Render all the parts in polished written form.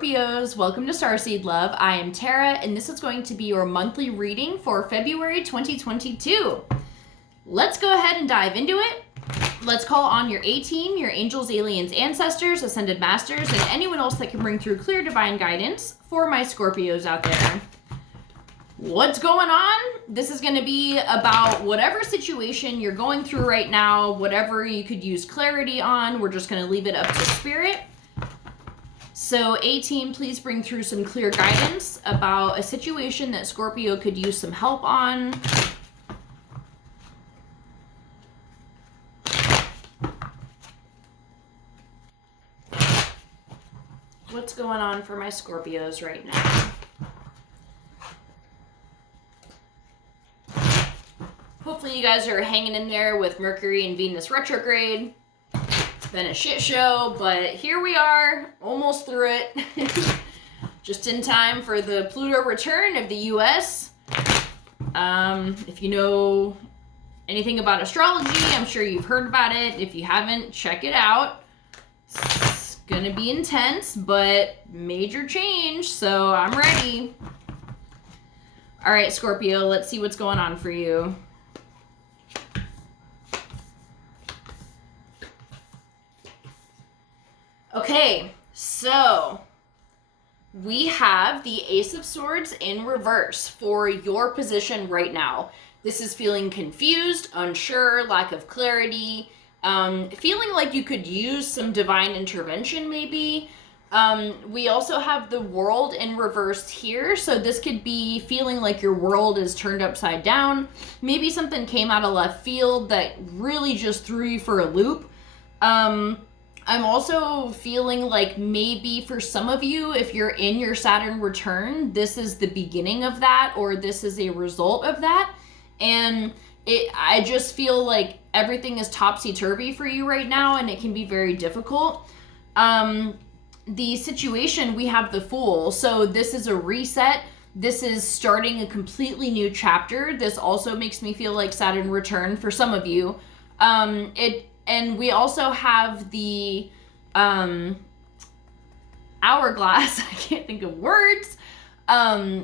Scorpios, welcome to Starseed Love. I am Tara, and this is going to be your monthly reading for February 2022. Let's go ahead and dive into it. Let's call on your A-team, your angels, aliens, ancestors, ascended masters, and anyone else that can bring through clear divine guidance for my Scorpios out there. What's going on? This is going to be about whatever situation you're going through right now, whatever you could use clarity on. We're just going to leave it up to spirit. So A-team, please bring through some clear guidance about a situation that Scorpio could use some help on. What's going on for my Scorpios right now? Hopefully you guys are hanging in there with Mercury and Venus retrograde. It's been a shit show, but here we are, almost through it. Just in time for the Pluto return of the US. If you know anything about astrology, I'm sure you've heard about it. If you haven't, check it out. It's gonna be intense, but major change, so I'm ready. All right, Scorpio, let's see what's going on for you. Okay, so we have the Ace of Swords in reverse for your position right now. This is feeling confused, unsure, lack of clarity, feeling like you could use some divine intervention maybe. We also have the World in reverse here, so this could be feeling like your world is turned upside down. Maybe something came out of left field that really just threw you for a loop. I'm also feeling like maybe for some of you, if you're in your Saturn return, this is the beginning of that, or this is a result of that. And I just feel like everything is topsy-turvy for you right now, and it can be very difficult. The situation, we have the Fool. So this is a reset. This is starting a completely new chapter. This also makes me feel like Saturn return for some of you. And we also have the hourglass, I can't think of words,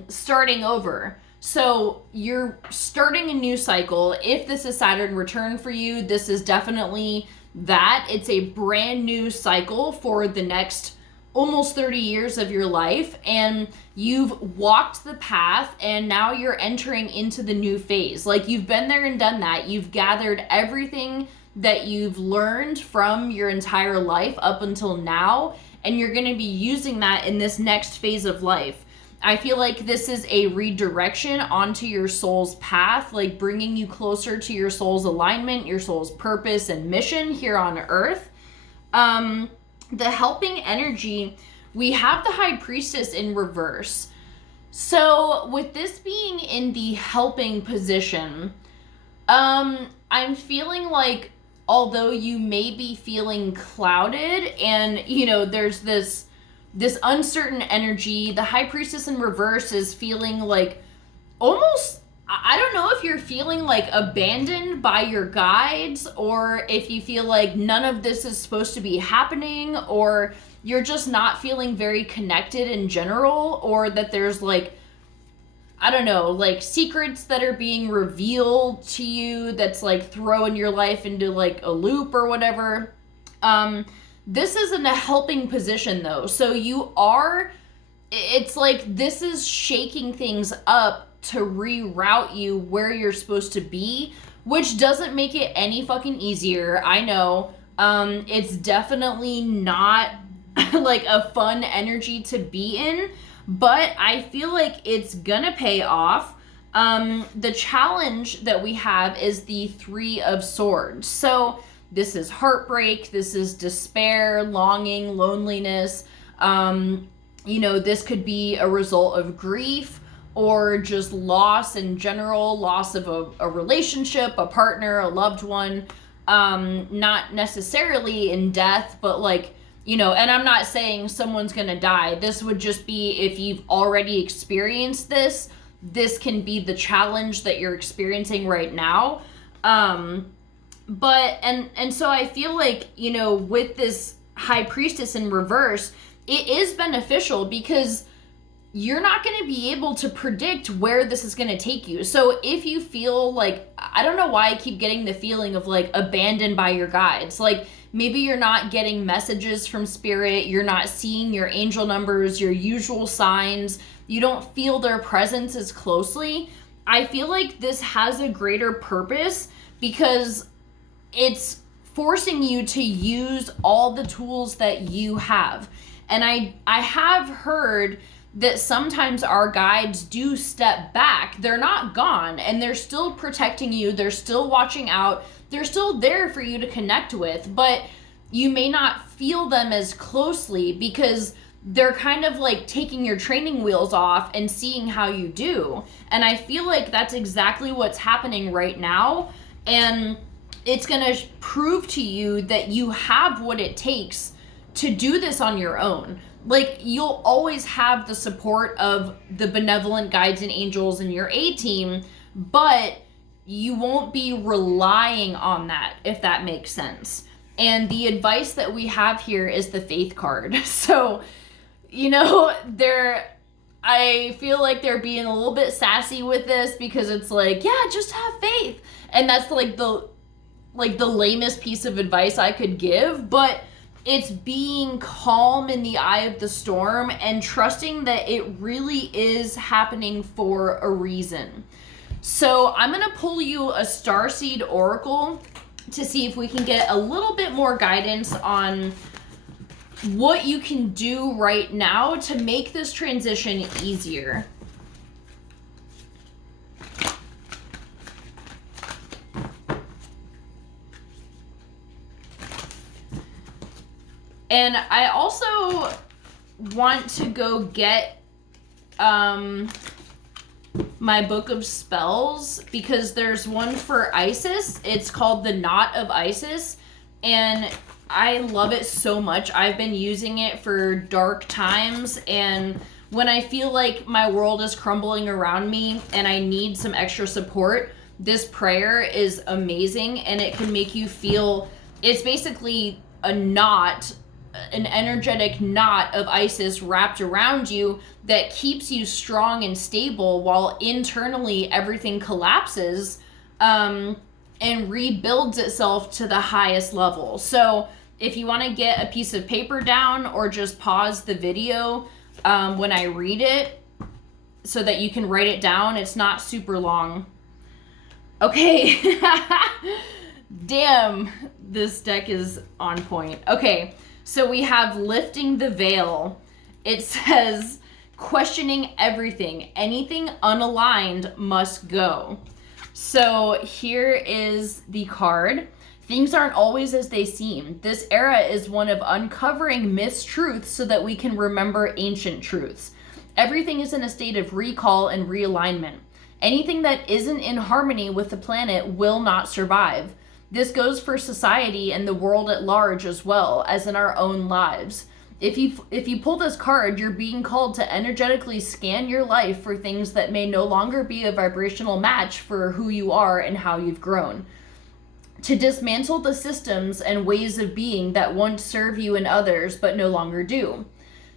starting over. So you're starting a new cycle. If this is Saturn return for you, this is definitely that. It's a brand new cycle for the next almost 30 years of your life. And you've walked the path, and now you're entering into the new phase. Like, you've been there and done that. You've gathered everything that you've learned from your entire life up until now, and you're going to be using that in this next phase of life. I feel like this is a redirection onto your soul's path, like bringing you closer to your soul's alignment, your soul's purpose and mission here on Earth. The helping energy, we have the High Priestess in reverse. So with this being in the helping position, I'm feeling like, although you may be feeling clouded and, you know, there's this uncertain energy, the High Priestess in reverse is feeling like almost, I don't know if you're feeling like abandoned by your guides, or if you feel like none of this is supposed to be happening, or you're just not feeling very connected in general, or that there's like, I don't know, like secrets that are being revealed to you that's like throwing your life into like a loop or whatever. This is in a helping position though. So it's like this is shaking things up to reroute you where you're supposed to be, which doesn't make it any fucking easier. I know. It's definitely not like a fun energy to be in, but I feel like it's gonna pay off. The challenge that we have is the Three of Swords. So this is heartbreak, this is despair, longing, loneliness. You know, this could be a result of grief or just loss in general, loss of a relationship, a partner, a loved one. Not necessarily in death, but like, you know, and I'm not saying someone's gonna die. This would just be if you've already experienced this. This can be the challenge that you're experiencing right now. But, and so I feel like, you know, with this High Priestess in reverse, it is beneficial because you're not going to be able to predict where this is going to take you. So if you feel like, I don't know why I keep getting the feeling of like abandoned by your guides, like maybe you're not getting messages from spirit, you're not seeing your angel numbers, your usual signs, you don't feel their presence as closely. I feel like this has a greater purpose because it's forcing you to use all the tools that you have. And I have heard that sometimes our guides do step back. They're not gone, and they're still protecting you. They're still watching out. They're still there for you to connect with, but you may not feel them as closely because they're kind of like taking your training wheels off and seeing how you do. And I feel like that's exactly what's happening right now. And it's going to prove to you that you have what it takes to do this on your own. Like, you'll always have the support of the benevolent guides and angels in your A-team, but you won't be relying on that, if that makes sense. And the advice that we have here is the faith card. So, you know, I feel like they're being a little bit sassy with this because it's like, yeah, just have faith. And that's like the lamest piece of advice I could give, but it's being calm in the eye of the storm and trusting that it really is happening for a reason. So I'm going to pull you a starseed oracle to see if we can get a little bit more guidance on what you can do right now to make this transition easier. And I also want to go get my book of spells because there's one for Isis. It's called The Knot of Isis, and I love it so much. I've been using it for dark times, and when I feel like my world is crumbling around me and I need some extra support, this prayer is amazing, and it can make you feel, it's basically a knot, an energetic knot of Isis wrapped around you that keeps you strong and stable while internally everything collapses and rebuilds itself to the highest level. So if you want to get a piece of paper down or just pause the video when I read it so that you can write it down, it's not super long. Okay. Damn, this deck is on point. Okay. So we have lifting the veil. It says, questioning everything. Anything unaligned must go. So here is the card. Things aren't always as they seem. This era is one of uncovering mistruths so that we can remember ancient truths. Everything is in a state of recall and realignment. Anything that isn't in harmony with the planet will not survive. This goes for society and the world at large as well as in our own lives. If you pull this card, you're being called to energetically scan your life for things that may no longer be a vibrational match for who you are and how you've grown. To dismantle the systems and ways of being that once serve you and others but no longer do.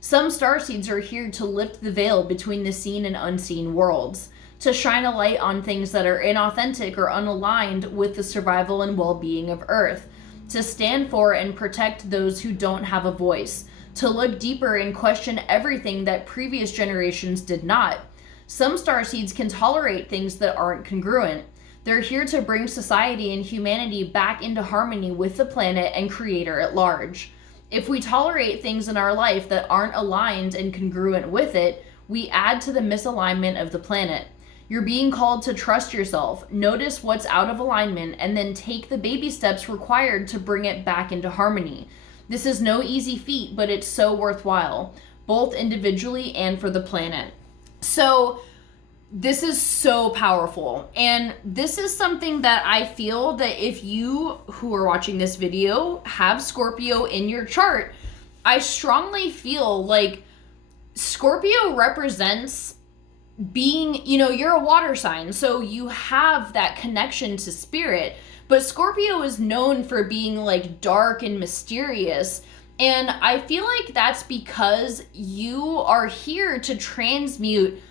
Some starseeds are here to lift the veil between the seen and unseen worlds, to shine a light on things that are inauthentic or unaligned with the survival and well-being of Earth, to stand for and protect those who don't have a voice, to look deeper and question everything that previous generations did not. Some starseeds can tolerate things that aren't congruent. They're here to bring society and humanity back into harmony with the planet and Creator at large. If we tolerate things in our life that aren't aligned and congruent with it, we add to the misalignment of the planet. You're being called to trust yourself, notice what's out of alignment, and then take the baby steps required to bring it back into harmony. This is no easy feat, but it's so worthwhile, both individually and for the planet. So this is so powerful. And this is something that I feel that if you who are watching this video have Scorpio in your chart, I strongly feel like Scorpio represents being, you know, you're a water sign, so you have that connection to spirit, but Scorpio is known for being like dark and mysterious, And I feel like that's because you are here to transmute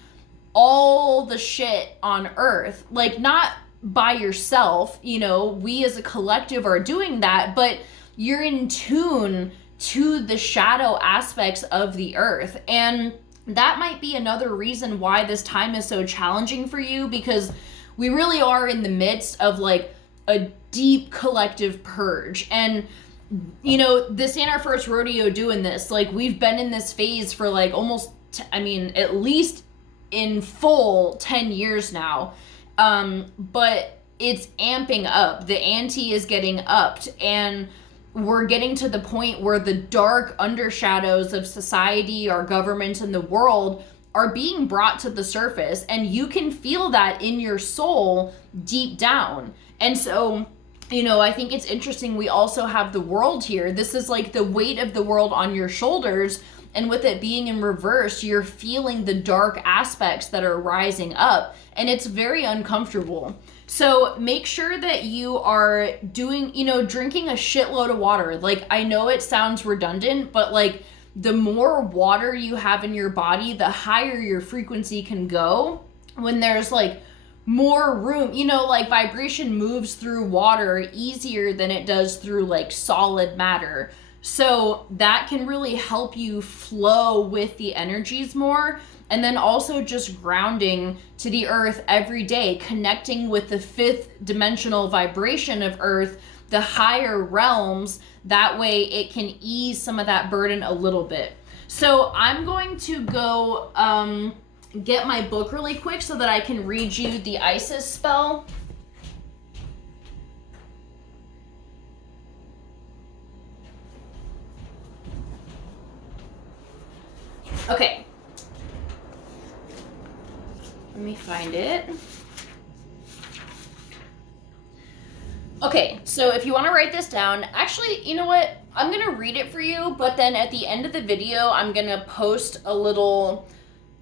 all the shit on Earth. Like, not by yourself, you know, we as a collective are doing that, but you're in tune to the shadow aspects of the Earth. And that might be another reason why this time is so challenging for you, because we really are in the midst of like a deep collective purge. And you know, this ain't our first rodeo doing this. Like, we've been in this phase for like almost, at least in full 10 years now. But it's amping up. The ante is getting upped, and we're getting to the point where the dark undershadows of society, our government, and the world are being brought to the surface, and you can feel that in your soul deep down. And so, you know, I think it's interesting. We also have the world here. This is like the weight of the world on your shoulders. And with it being in reverse, you're feeling the dark aspects that are rising up. And it's very uncomfortable. So make sure that you are doing, you know, drinking a shitload of water. Like, I know it sounds redundant, but like the more water you have in your body, the higher your frequency can go. When there's like more room, you know, like vibration moves through water easier than it does through like solid matter. So that can really help you flow with the energies more. And then also just grounding to the earth every day, connecting with the fifth dimensional vibration of earth, the higher realms. That way it can ease some of that burden a little bit. So I'm going to go get my book really quick so that I can read you the Isis spell. Okay. Let me find it. Okay, so if you want to write this down, actually, you know what? I'm going to read it for you, but then at the end of the video, I'm going to post a little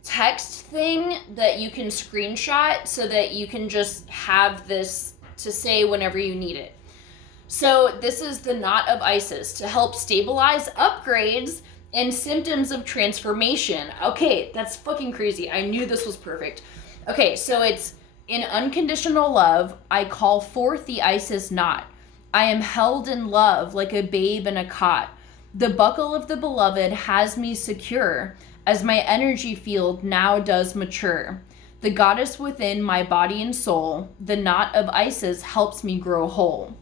text thing that you can screenshot so that you can just have this to say whenever you need it. So this is the Knot of Isis to help stabilize upgrades and symptoms of transformation. Okay, that's fucking crazy. I knew this was perfect. Okay, so it's in unconditional love, I call forth the Isis knot. I am held in love like a babe in a cot. The buckle of the beloved has me secure as my energy field now does mature. The goddess within my body and soul, the knot of Isis helps me grow whole.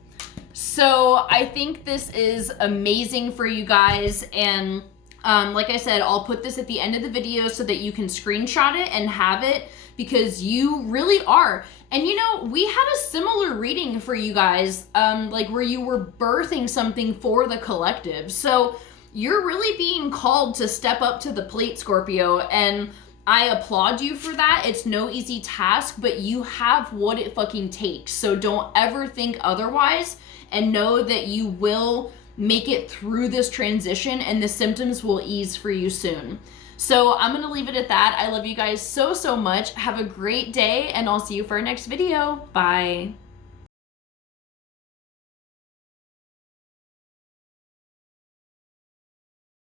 So I think this is amazing for you guys. And like I said, I'll put this at the end of the video so that you can screenshot it and have it, because you really are. And you know, we had a similar reading for you guys, like where you were birthing something for the collective. So you're really being called to step up to the plate, Scorpio, and I applaud you for that. It's no easy task, but you have what it fucking takes. So don't ever think otherwise, and know that you will make it through this transition and the symptoms will ease for you soon. So I'm going to leave it at that. I love you guys so, so much. Have a great day, and I'll see you for our next video. Bye.